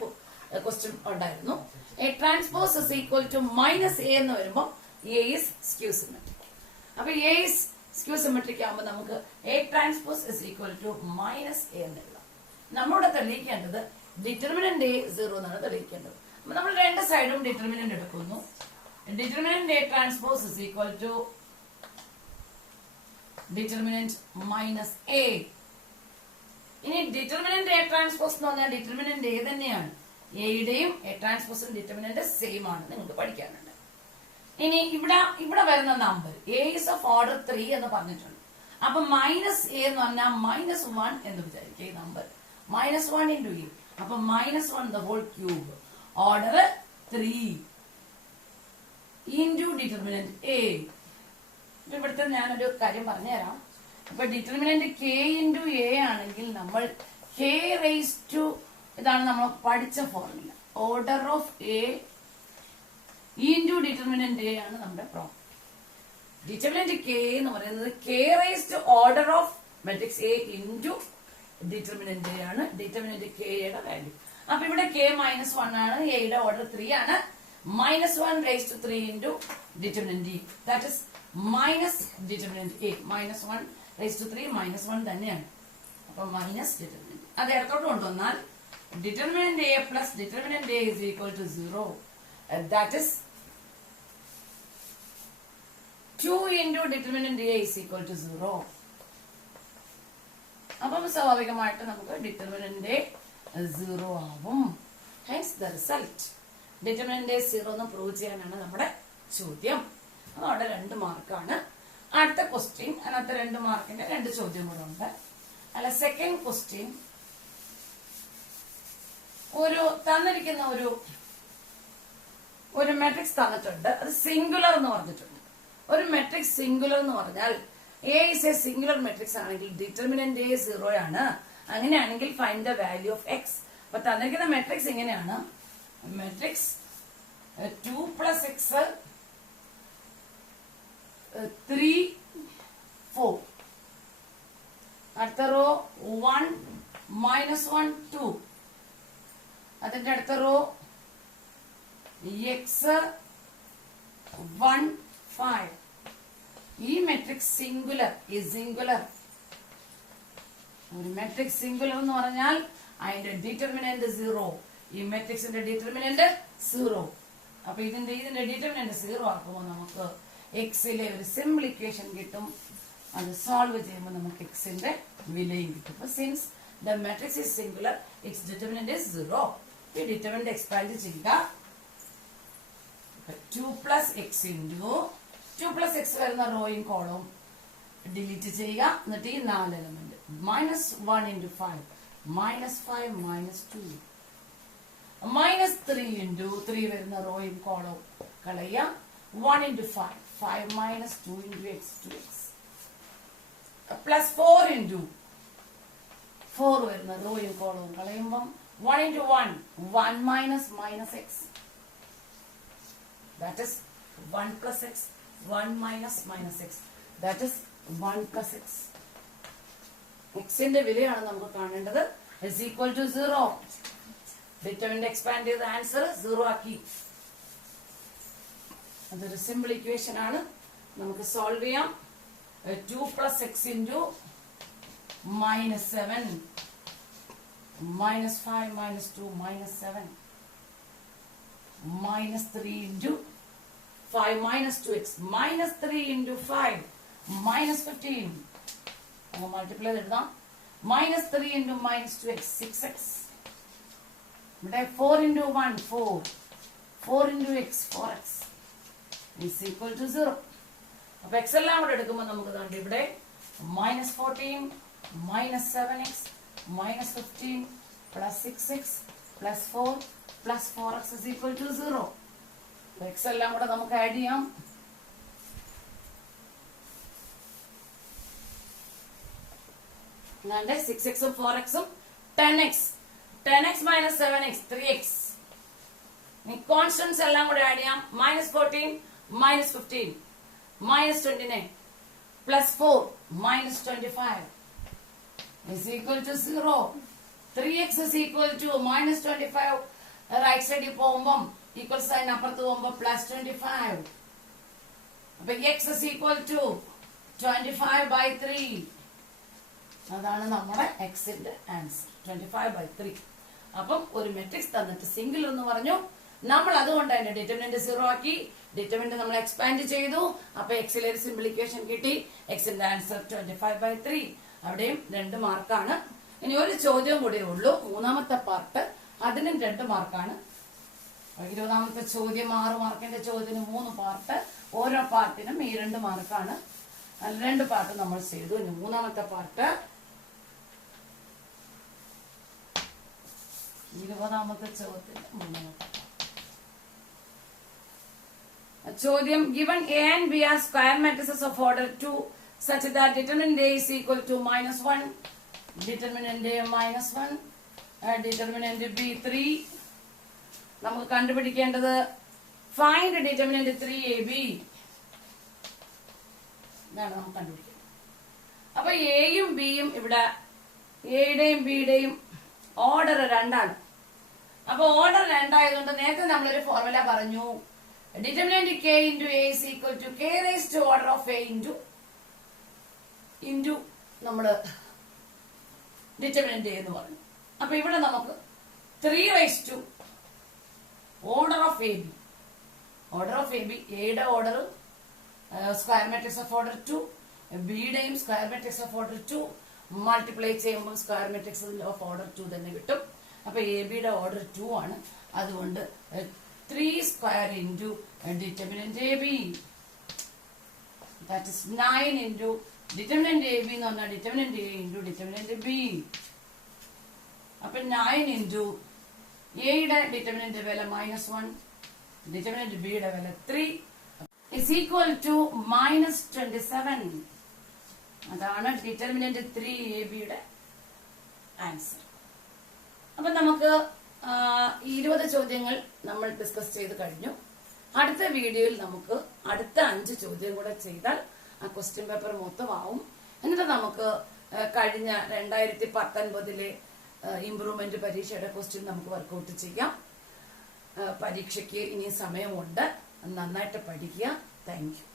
ക്വസ്റ്റ്യൻ ഉണ്ടായിരുന്നു. A transpose is equal to minus A എന്ന് വരുമ്പോൾ A is skew symmetric. അപ്പൊ A is skew symmetric ആകുമ്പോൾ നമുക്ക് A transpose is equal to minus A എന്ന് എഴുതാം. നമ്മളിവിടെ തെളിയിക്കേണ്ടത് ഡിറ്റർമിനന്റ് എ 0 എന്നാണ് തെളിയിക്കേണ്ടത്. അപ്പൊ നമ്മൾ 2 സൈഡും ഡിറ്റർമിനന്റ് എടുക്കുന്നു. Determinant A transpose is equal to determinant minus A. ഇനി ഡിറ്റർമിനന്റ് എ ട്രാൻസ്പോസ് എന്ന് പറഞ്ഞാൽ ഡിറ്റർമിനന്റ് എ തന്നെയാണ്. എയുടെയും എ ട്രാൻസ്പോസും ഡിറ്റർമിനന്റ് സെയിം ആണ്, നിങ്ങൾക്ക് പഠിക്കാനുണ്ട്. ഇനി ഇവിടെ വരുന്ന number A is of order 3 എന്ന് പറഞ്ഞിട്ടുണ്ട്. അപ്പൊ മൈനസ് എ എന്ന് പറഞ്ഞാൽ -1 എന്ന് വിചാരിക്കുക. ഈ നമ്പർ -1 ഇൻറ്റു എ. അപ്പൊ -1 the whole cube order 3 into determinant A. ഇവിടുത്തെ ഞാനൊരു കാര്യം പറഞ്ഞുതരാം. അപ്പൊ ഡിറ്റർമിനന്റ് കെ ഇൻറ്റു എ ആണെങ്കിൽ നമ്മൾ കെ റേസ് ടു, ഇതാണ് നമ്മൾ പഠിച്ച formula. Order of A into determinant A ആണ് നമ്മുടെ പ്രോപ്പർട്ടി. ഡിറ്റർമിനന്റ് കെ എന്ന് പറയുന്നത് K raise to order of matrix A into determinant A ആണ് ഡിറ്റർമിനന്റ് കെയുടെ വാല്യൂ. അപ്പൊ ഇവിടെ കെ -1 ആണ്, എയുടെ ഓർഡർ 3 ആണ്. -1 raised to 3 into determinant E. That is minus determinant A. -1 raised to 3 -1 തന്നെയാണ്. അപ്പൊ മൈനസ് ഡിറ്റർമിനന്റ് അത് ഇടത്തോട്ട് കൊണ്ടുവന്നാൽ determinant A plus determinant A is equal to 0. That is 2 into determinant A is equal to 0. അപ്പം സ്വാഭാവികമായിട്ട് നമുക്ക് determinant A 0 ആവും. Hence the result. Determinant 0 എന്ന് പ്രൂവ് ചെയ്യാനാണ് നമ്മുടെ ചോദ്യം. അതവിടെ 2 മാർക്കാണ്. അടുത്ത ക്വസ്റ്റ്യൻ, അതിനകത്ത് 2 മാർക്കിന്റെ 2 ചോദ്യം കൂടെ ഉണ്ട്. അല്ല, സെക്കൻഡ് ക്വസ്റ്റ്യൻ, ഒരു തന്നിരിക്കുന്ന ഒരു മെട്രിക്സ് തന്നിട്ടുണ്ട്. അത് സിംഗുലർ എന്ന് പറഞ്ഞിട്ടുണ്ട്. ഒരു മെട്രിക്സ് സിംഗുലർ എന്ന് പറഞ്ഞാൽ A is A singular matrix ആണെങ്കിൽ ഡിറ്റർമിനന്റ് എ 0 ആണ്. അങ്ങനെയാണെങ്കിൽ find the value of X. അപ്പൊ തന്നിരിക്കുന്ന മെട്രിക്സ് ഇങ്ങനെയാണ്. Matrix 2 + x 3 4. അടുത്ത റോ 1 -1 2. അതിന്റെ അടുത്ത റോ x 1 5. ഈ മെട്രിക്സ് സിംഗുലർ ഒരു മെട്രിക്സ് സിംഗുലർ എന്ന് പറഞ്ഞാൽ അതിന്റെ ഡിറ്റർമിനന്റ് 0. ഈ മെട്രിക്സിന്റെ ഡിറ്റർമിനന്റ് 0. അപ്പൊ ഇതിന്റെ ഡിറ്റർമിനന്റ് 0 ആക്കുമ്പോൾ നമുക്ക് എക്സിലെ ഒരു സിമ്പിൾ ഇക്വേഷൻ കിട്ടും. അത് സോൾവ് ചെയ്യുമ്പോൾ നമുക്ക് എക്സിന്റെ വിലയും കിട്ടും. അപ്പൊ since the matrix is singular, it's determinant is 0. ഈ ഡിറ്റർമിനന്റ് എക്സ്പാൻഡ് ചെയ്യുക. 2 + x into 2 + x വരുന്ന റോയും കോളവും ഡിലീറ്റ് ചെയ്യുക. എന്നിട്ട് ഈ 4 എലമെന്റ് -1 into 5 -5 -2 -3 into 3 വരുന്ന റോയും കോളവും കളയുക. 1 into 5 5 - 2 into x 2x +4 into 4 വരുന്ന റോയും കോളവും കളയുമ്പം 1 into 1 1 - -x. That is 1 + x 1 - -x. That is 1 + x. എക്സിന്റെ വിലയാണ് നമുക്ക് കാണേണ്ടത്. is equal to 0. Determinant expand ചെയ്ത ആൻസർ 0 ആക്കി. അതൊരു സിമ്പിൾ ഇക്വേഷൻ ആണ്. നമുക്ക് സോൾവ് ചെയ്യാം. 2 + x into -7 -5 -2 -7 -3 into 5 -2x -3 into 5 -15. Multiply എഴുതാം. -3 into -2x 6x. ഇവിടെ 4 into 1 4 4 into x 4x is equal to 0. അപ്പൊ x എല്ലാം കൂടെ എടുക്കുമ്പോൾ നമുക്ക് കണ്ട് ഇവിടെ -14 -7x -15 +6x +4 +4x is equal to 0. x എല്ലാം കൂടെ നമുക്ക് ആഡ് ചെയ്യാം. അല്ലാണ്ട് 6x ഉം 4x ഉം 10x 10x - 7x 3x. Constants എല്ലാം കൂടെ ആഡ് ചെയ്യാം. -14 -15 -29 +4 -25 is equal to 0. 3x is equal to -25. Right സൈഡിൽ പോകുമ്പം ഈക്വൽ സൈൻ അപ്പുറത്ത് പോകുമ്പോൾ +25. അപ്പൊ x is equal to 25/3. അതാണ് നമ്മുടെ എക്സിന്റെ ആൻസർ 25/3. അപ്പം ഒരു മെട്രിക്സ് തന്നിട്ട് സിംഗിൾ എന്ന് പറഞ്ഞു. നമ്മൾ അതുകൊണ്ട് അതിന്റെ ഡിറ്റർമിനന്റ് 0 ആക്കി. ഡിറ്റർമിനന്റ് നമ്മൾ എക്സ്പാൻഡ് ചെയ്തു. അപ്പൊ എക്സിലെ ഒരു സിമ്പിൾ ഇക്വേഷൻ കിട്ടി. എക്സിന്റെ ആൻസർ 25/3. അവിടെയും 2 മാർക്കാണ്. ഇനി ഒരു ചോദ്യം കൂടെ ഉള്ളൂ, മൂന്നാമത്തെ പാർട്ട്. അതിനും 2 മാർക്കാണ്. 20ാമത്തെ ചോദ്യം 6 മാർക്കിന്റെ ചോദ്യത്തിന് 3 പാർട്ട്. ഓരോ പാർട്ടിനും ഈ 2 മാർക്കാണ്. 2 പാർട്ട് നമ്മൾ ചെയ്തു. ഇനി മൂന്നാമത്തെ പാർട്ട് 20ാമത്തെ ചോദ്യത്തിന് 3ാമത്തെ ചോദ്യം. given a and b are square matrices of order 2 such that determinant a is equal to -1 determinant -1, determinant B3. നമുക്ക് കണ്ടുപിടിക്കേണ്ടത് ഫൈൻഡ് ഡിറ്റർമിനന്റ് 3AB. ഇതാണ് നമുക്ക് കണ്ടുപിടിക്കുന്നത്. അപ്പൊ എയും ബിയും ഇവിടെ എയുടെയും ബിയുടെയും ഓർഡർ 2ആണ്. അപ്പൊ ഓർഡർ 2 ആയതുകൊണ്ട് നേരത്തെ നമ്മളൊരു ഫോർമുല പറഞ്ഞു, determinant k into a is equal to k raised to order of a into നമ്മള് ഡിറ്റർമിനന്റ് എന്ന് പറഞ്ഞു. അപ്പൊ ഇവിടെ നമുക്ക് 3 raised to order of ab, order of ab, എയുടെ order square matrix of order 2, ബിയുടെയും square matrix of order 2 multiply ചെയ്യുമ്പോൾ square matrix of order 2 തന്നെ കിട്ടും. അപ്പൊ എ ബിയുടെ ഓർഡർ 2 ആണ്. അതുകൊണ്ട് 3 square into determinant AB. That is 9 into determinant AB എന്ന് പറഞ്ഞാൽ determinant A into determinant B. അപ്പൊ 9 into എയുടെ ഡിറ്റർമിനന്റ് വില -1, ഡിറ്റർമിനന്റ് ബിയുടെ വില 3 is equal to -27. അതാണ് ഡിറ്റർമിനന്റ് 3AB ആൻസർ. അപ്പൊ നമുക്ക് 20 ചോദ്യങ്ങൾ നമ്മൾ ഡിസ്കസ് ചെയ്ത് കഴിഞ്ഞു. അടുത്ത വീഡിയോയിൽ നമുക്ക് അടുത്ത 5 ചോദ്യം കൂടെ ചെയ്താൽ ആ ക്വസ്റ്റ്യൻ പേപ്പർ മൊത്തമാവും. എന്നിട്ട് നമുക്ക് കഴിഞ്ഞ 2019 ഇംപ്രൂവ്മെന്റ് പരീക്ഷയുടെ ക്വസ്റ്റ്യൻ നമുക്ക് വർക്ക്ഔട്ട് ചെയ്യാം. പരീക്ഷയ്ക്ക് ഇനി സമയമുണ്ട്. നന്നായിട്ട് പഠിക്കുക. Thank you.